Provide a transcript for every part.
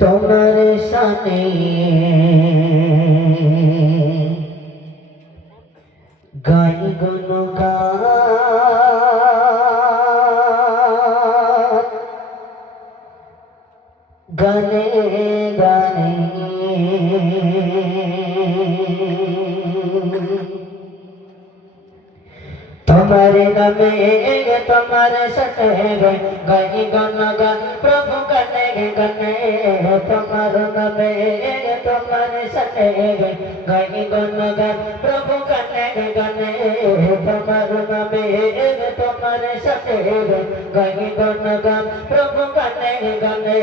তোমার সানে গাই গুণগান গানে গানে तुम्हारे नामे तुम्हारे सटे गाई गुणगान प्रभु गने गने तुम्हारे नामे तुम्हारे सटे गाई गुणगान प्रभु गने गने तुम्हारे नामे तुम्हारे सटे गाई गुणगान प्रभु गने गने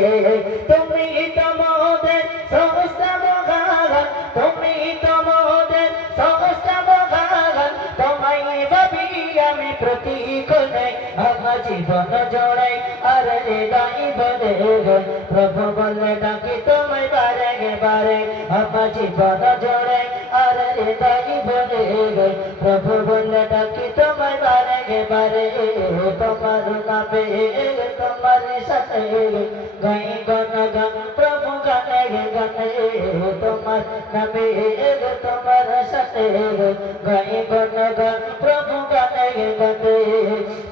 तुम्ही तमोदे समस्त भगवान तुम्ही तमोदे समस्त भगवान तुम्हारी আমি প্রতিক্ষণে আমার জীবন জড়াই আর হৃদয় ভরে প্রভু বলে ডাকি তোমায় বারে বারে আমার জীবন জড়াই আর হৃদয় ভরে প্রভু বলে ডাকি তোমায় বারে বারে তোমার নামে তোমার সাথে গাই গুণগান প্রভু গানে গানে তোমার নামে তোমার সাথে গাই গুণগান প্রভু গানে গানে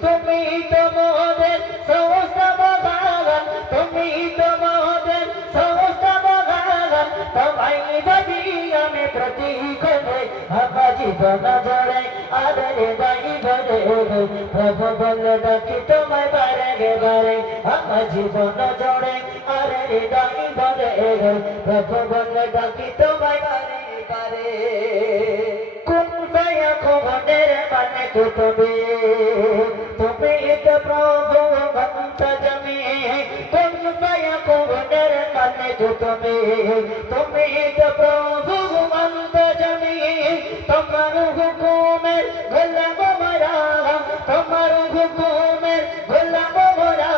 তুমি তো মোদের সমস্ত ভগবান তুমি তো মোদের সমস্ত ভগবান তোমায় ভাবি আমি প্রতিক্ষণে আমার জীবন জড়াই আর হৃদয় ভরে প্রভু বলে ডাকি তোমায় বারে বারে আমার জীবন জড়াই আর হৃদয় ভরে প্রভু বলে ডাকি তোমায় বারে বারে খবরের মানে তুমি তুমি তো প্রভু ভক্ত জমি কোন পায়া খবরের মানে তুমি তুমি তো প্রভু ভক্ত জমি তোমার হুকুমের গোলাম মোরা তোমার হুকুমের গোলাম মোরা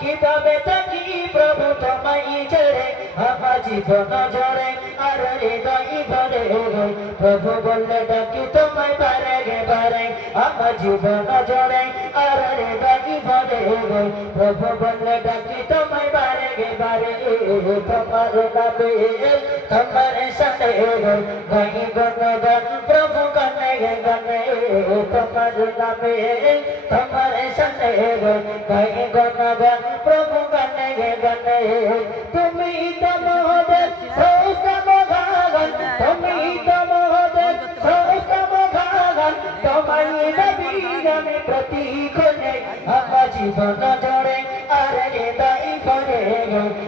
কিভাবে থাকি প্রভু তোমায় ছেড়ে আমার জীবন জড়ে আর হৃদয় ভরে প্রভু বললে ডাকি তোমায় বারে বারে আমার জীবন জড়ে আর হৃদয় ভরে প্রভু বললে ডাকি তোমায় বারে বারে তোমার নামে তোমার সাথে গাই গুণগান প্রভু গানে গানে তোমার নামে তোমার সাথে গাই গুণগান প্রভু গানে গানে তুমি তো মোদের সমস্ত ভগবান তুমি তো মোদের সমস্ত ভগবান তোমায় নবী আমি প্রতিক্ষণে আমার জীবন জড়ে আর হৃদয় ভরে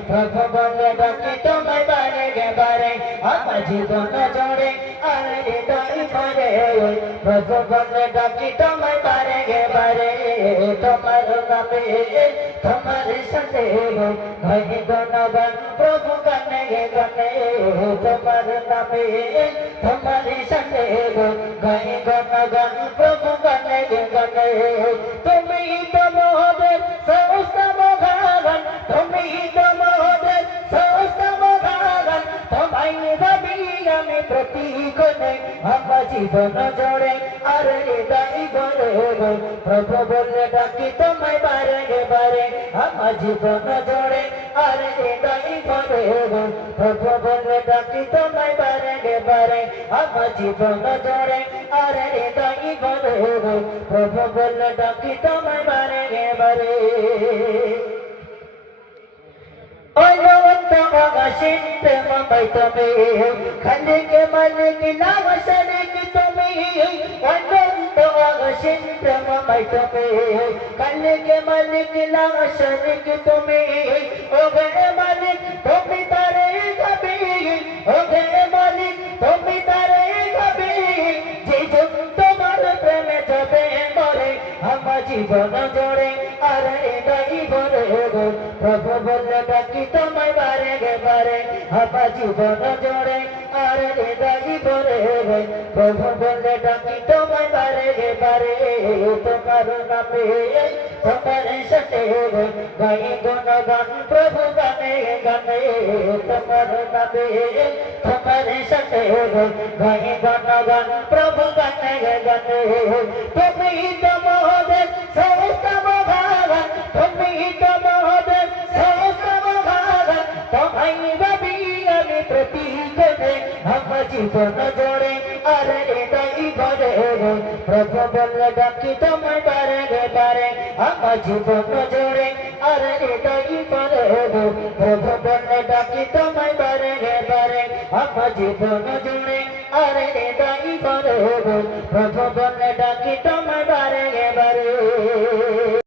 প্রভু বলে ডাকি তোমায় বারে বারে আমার জীবন জড়ে আর হৃদয় ভরে প্রভু বলে ডাকি তোমায় বারে বারে তোমার নামে তোমার সাথে গাই গুণগান প্রভু গানে গানে তোমার নামে তোমার সাথে গাই গুণগান প্রভু গানে গানে তুমি তো মোদের সমস্ত ভগবান তুমি তো মোদের সমস্ত ভগবান তোমায় ভাবি আমি প্রতিক্ষণে আমার জীবন জড়ে আর হৃদয় ভরে প্রভু বলে ডাকি তোমায় বারে বারে আমার জীবন জড়ে আর হৃদয় ভরে প্রভু বলে ডাকি তোমায় বারে বারে আমার জীবন জড়ে আর হৃদয় ভরে প্রভু বলে ডাকি তোমায় বারে বারে প্রেমাই তুমি খালিকে মালিক নাম শরিক তুমি অনন্ত অসীম প্রেমাই তুমি খালিকে মালিক নাম শরিক তুমি ওগে মালিক তুমি তারে কবি ওগে মালিক তুমি তারে কবি যে তোমার প্রেমে যাবে মরে আমার জীবন জড়ে আর হৃদয় ভরে প্রভু বলে ডাকি তোমায় বারে বারে আমার জীবন জড়ে আর হৃদয় ভরে প্রভু বলে ডাকি তোমায় বারে বারে তোমার নামে তোমার সাথে গাই গুণগান প্রভু গানে গানে তোমার নামে তোমার সাথে গাই গুণগান প্রভু গানে গানে তুমি তো মোদের জীবন জোড়ে আর হৃদয় ভরে গো প্রভু বললে ডাকি তোমায় বারে গে বারে আমার জীবন জোড়ে আর হৃদয় ভরে গো প্রভু বললে ডাকি তোমায় বারে গে বারে আমার জীবন জোড়ে আর হৃদয় ভরে গো প্রভু বললে ডাকি তোমায় বারে গে বারে।